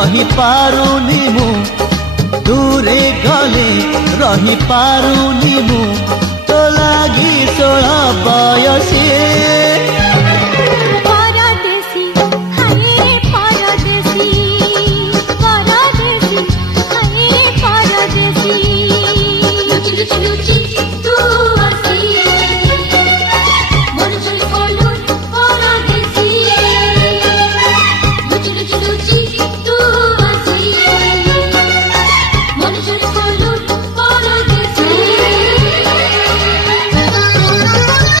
रही पारुनी मु दूरे गले रही पारुनी मु तो लागी 16 बयसी